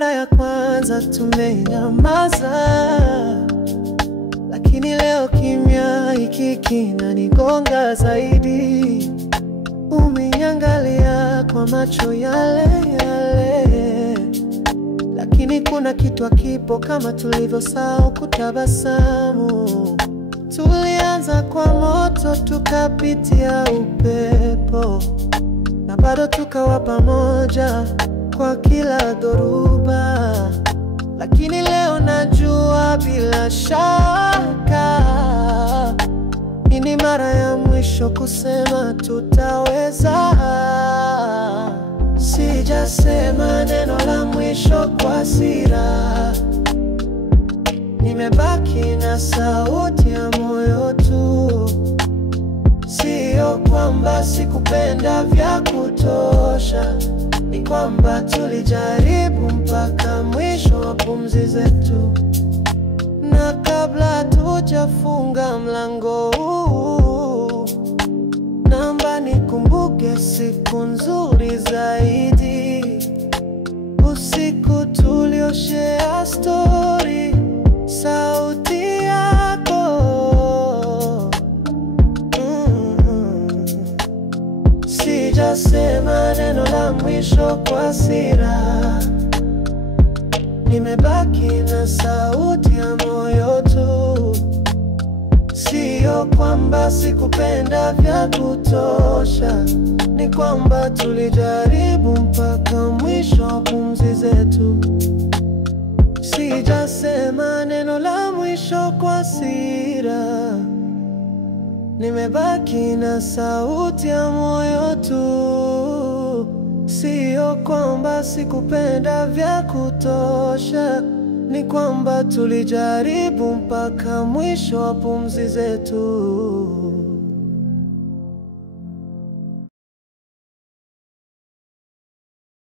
mara ya kwanza tumenyamaza, lakini leo kimya hiki kinanigonga zaidi. Umeniangalia kwa macho yale yale, lakini kuna kitu hakipo kama tulivyosahau kutabasamu. Tulianza kwa moto, tukapitia upepo, na bado tukawa pamoja kwa kila dhoruba. Lakini leo najua bila shaka hii ni mara ya mwisho kusema tutaweza. Sijasema neno la mwisho kwa hasira, nimebaki na sauti ya moyo tu. Sio kwamba sikupenda vya kutosha, ni kwamba tulijaribu mpaka mwisho wa pumzi zetu. Na kabla tujafunga mlango huu, naomba nikumbuke siku nzuri zaidi, usiku tulioshare story, sauti yako. Sijasema neno la mwisho kwa hasira, nimebaki na sauti ya moyo tu. Sio kwamba sikupenda vya kutosha, ni kwamba tulijaribu mpaka mwisho wa pumzi zetu. Sijasema neno la mwisho kwa hasira, nimebaki na sauti ya moyo tu. Sio kwamba sikupenda vya kutosha, ni kwamba tulijaribu mpaka mwisho wa pumzi zetu.